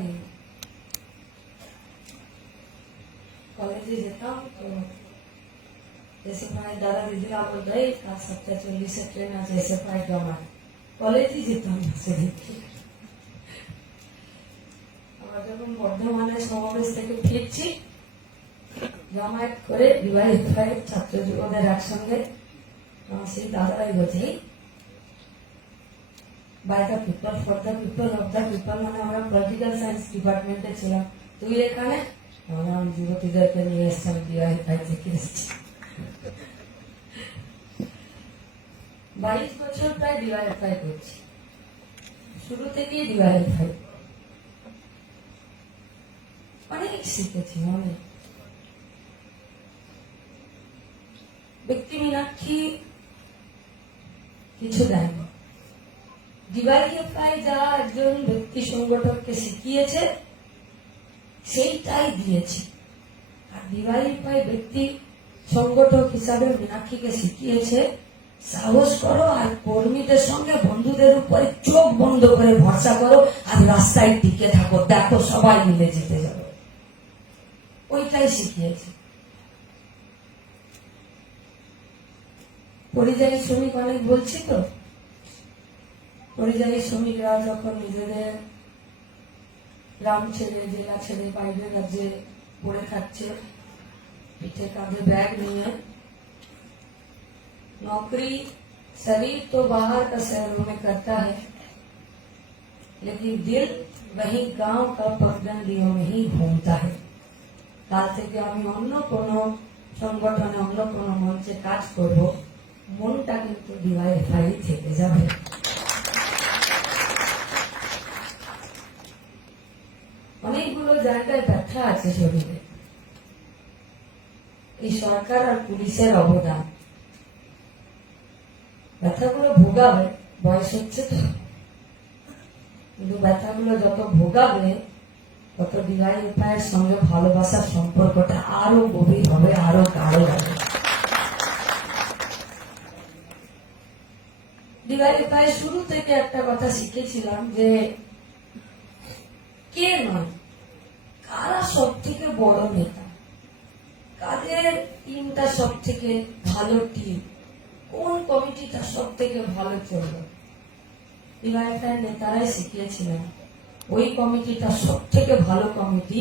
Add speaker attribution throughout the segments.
Speaker 1: দিন কলেজে যেতাম তো এসে প্রায় দাদা দিদিরা বলতো এই কাল সাতটা চল্লিশের ট্রেন আছে এসে প্রায় জমা। কলেজে যেতাম না সেদিন আবার যখন বর্ধমানে সমাবেশ থেকে ফিরছি জামায়াত করে ডিভাইস ফাইভ ছাত্র যুবদের একসঙ্গে, আমার সেই দাদারাই বলছে by the people for the people of the people মানে আমরা পলিটিক্যাল সায়েন্স ডিপার্টমেন্টে ছিলাম। তুই এখানে আমরা যুবতীদেরকে নিয়ে এসছি ডিভাইস ফাইভ থেকে এসেছি। বাইশ বছর প্রায় ফাইভ করছি। শুরু থেকেই ফাইভ অনেক শিখেছি, অনেক। ব্যক্তি মীনাক্ষী কিছু দেয়নি। ডিওয়াইএফআই যা একজন ব্যক্তি সংগঠককে শিখিয়েছে, সেইটাই দিয়েছে। আর ডিওয়াইএফআই ব্যক্তি সংগঠক হিসাবে মীনাক্ষীকে শিখিয়েছে, সাহস করো আর কর্মীদের সঙ্গে বন্ধুদের উপরে চোখ বন্ধ করে ভরসা করো, আর রাস্তায় টিকে থাকো, দেখো সবাই মিলে যেতে যাবে। ওইটাই শিখিয়েছে। পরিযায়ী শ্রমিক অনেক বলছি তো পরিযায়ী শ্রমিকরা যখন নিজেদের গ্রাম ছেড়ে জেলা ছেড়ে বাইরের রাজ্যে পড়ে থাকছে পিঠে কাঁধে ব্যাগ নিয়ে नौकरी शरीर तो बाहर का शहरों में करता है लेकिन दिल वही गांव का पगडंडियों में ही घूमता है কাল থেকে আমি অন্য কোনো সংগঠনে অন্য কোনো মঞ্চে কাজ করব মনটা কিন্তু ডিওয়াইফাই থেকে যাবে আছে শরীরে এই সরকার আর পুলিশের অবদান। ব্যথাগুলো ভোগাবে বয়স হচ্ছে তো। কিন্তু ব্যথাগুলো যত ভোগাবে, তত ডিভাই উপায়ের সঙ্গে ভালোবাসার সম্পর্কটা আরও গভীর হবে, আরও গাঢ় হবে। ডিভাই উপায় শুরু থেকে একটা কথা শিখেছিলাম যে কে নয়? বড় নেতা। কাদের টিমটা সব থেকে ভালো টিম কোন কমিটিটা সব থেকে ভালো চলবে ডিভাইডার নেতারাই শিখিয়েছিলেন, ওই কমিটিটা সব থেকে ভালো কমিটি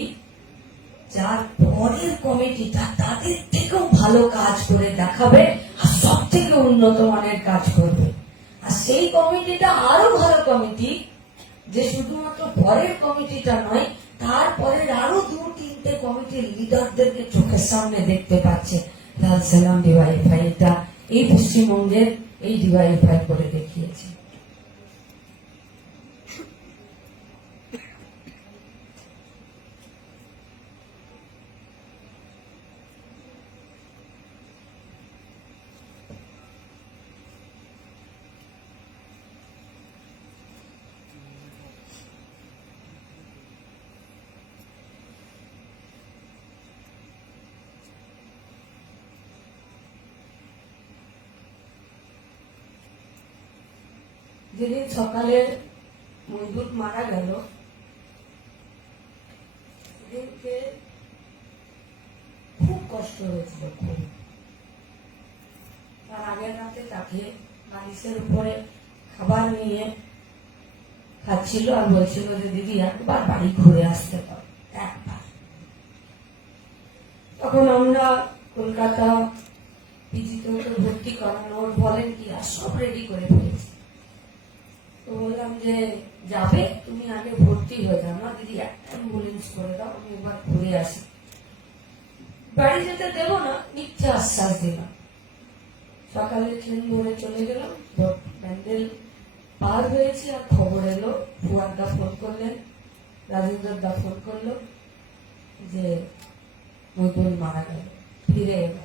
Speaker 1: যার পরের কমিটিটা তাদের থেকেও ভালো কাজ করে দেখাবে আর সব থেকে উন্নত মানের কাজ করবে। আর সেই কমিটিটা আরও ভালো কমিটি যে শুধুমাত্র পরের কমিটিটা নয়, তারপরের আরও দু তিনটে কমিটির লিডারদেরকে চোখের সামনে দেখতে পাচ্ছে। লাল সালাম ডিওয়াইফাই এটা এই পশ্চিমবঙ্গের এই ডিওয়াইফাই করে দেখিয়েছে যেদিন সকালে মজদুর মারা গেল। সেদিনকে খুব কষ্ট হয়েছিল খুব। তার আগের রাতে তাকে বালিশের উপরে খাবার নিয়ে খাচ্ছিল আর বলছিল যে, দিদি, একবার বাড়ি ঘুরে আসতে পারো, একবার। তখন আমরা কলকাতা পিজিতে ভর্তি করানো ওর বলেন কি, আর সব রেডি করে ফেলেছি। তো বললাম যে যাবে, তুমি আগে ভর্তি হয়ে যাও। না, দিদি, একটা অ্যাম্বুলেন্স করে দাও, আমি এবার ঘুরে আসি। বাড়ি যেতে দেবো না, মিথ্যে আশ্বাস দিলাম। সকালে ট্রেন ধরে চলে গেলাম প্যান্ডেল পার হয়েছে, আর খবর এলো ফুয়ার দা ফোন করলেন রাজেন্দ্র দা ফোন করল, যে মৈবুল মারা গেল, ফিরে এলো।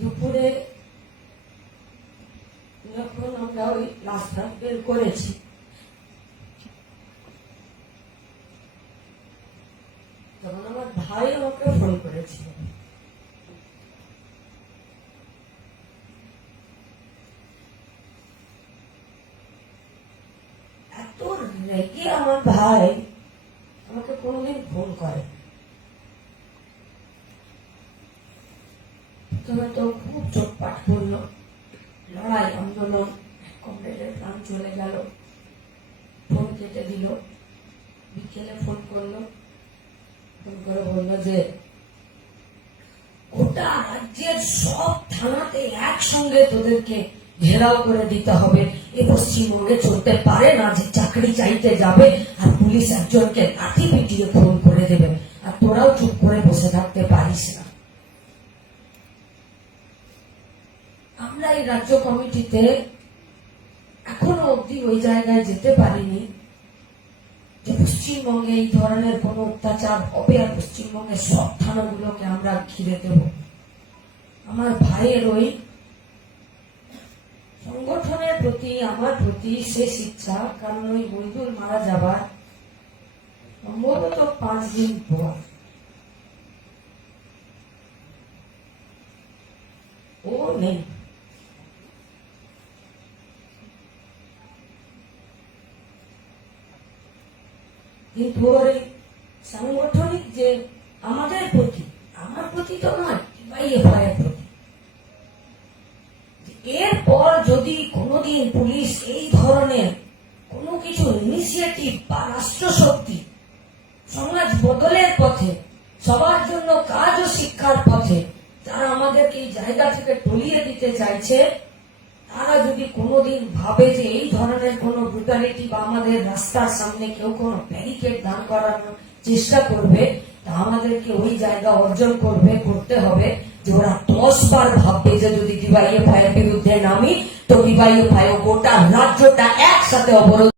Speaker 1: দুপুরে যখন রাস্তা বের করেছি। তখন আমার ভাই আমাকে ফোন করেছিল। আমার ভাই আমাকে কোনোদিন ফোন করে প্রথমে তো খুব চোটপাট করল লড়াই, আন্দোলন কমরেডের প্রাণ চলে গেল। ফোন কেটে দিল। বিকেলে ফোন করল। ফোন করে বলল যে, গোটা রাজ্যের সব থানাতে একসঙ্গে তোদেরকে ঘেরাও করে দিতে হবে। এ পশ্চিমবঙ্গে চলতে পারে না যে চাকরি চাইতে যাবে আর পুলিশ একজনকে লাঠি পিটিয়ে ফোন করে দেবে। আর তোরাও চুপ করে বসে থাকতে পারিস না। আমরা এই রাজ্য কমিটিতে এখনও অবধি ওই জায়গায় যেতে পারিনি যে পশ্চিমবঙ্গে এই ধরনের কোন অত্যাচার হবে আর পশ্চিমবঙ্গের সব থানাগুলোকে আমরা ঘিরে দেব। আমার ভাইয়ের ওই সংগঠনের প্রতি, আমার প্রতি শেষ ইচ্ছা, কারণ ওই মইদুল মারা যাবার সম্ভবত পাঁচ দিন পর। ও নেই। কিন্তু ওর সাংগঠনিক যে আমাদের প্রতি, আমার প্রতি তো নয় ডিওয়াইএফআই এর প্রতি। এরপর যদি কোনোদিন পুলিশ এই ধরনের কোনো কিছু ইনিশিয়েটিভ বা রাষ্ট্রশক্তি, সমাজ বদলের পথে, সবার জন্য কাজ ও শিক্ষার পথে, যারা আমাদেরকে এই জায়গা থেকে টলিয়ে দিতে চাইছে তারা যদি কোনোদিন ভাবে যে এই ধরনের কোনো ব্রুটালিটি বা আমাদের রাস্তার সামনে কেউ কোনো ব্যারিকেড দান করানোর চেষ্টা করবে, তা আমাদেরকে ওই জায়গা অর্জন করবে, করতে হবে। যে ওরা দশ বার ভাববে যে যদি ডিওয়াইএফআই ভাইয়ের বিরুদ্ধে নামি, তো ডিওয়াইএফআই গোটা রাজ্যটা একসাথে অবরোধ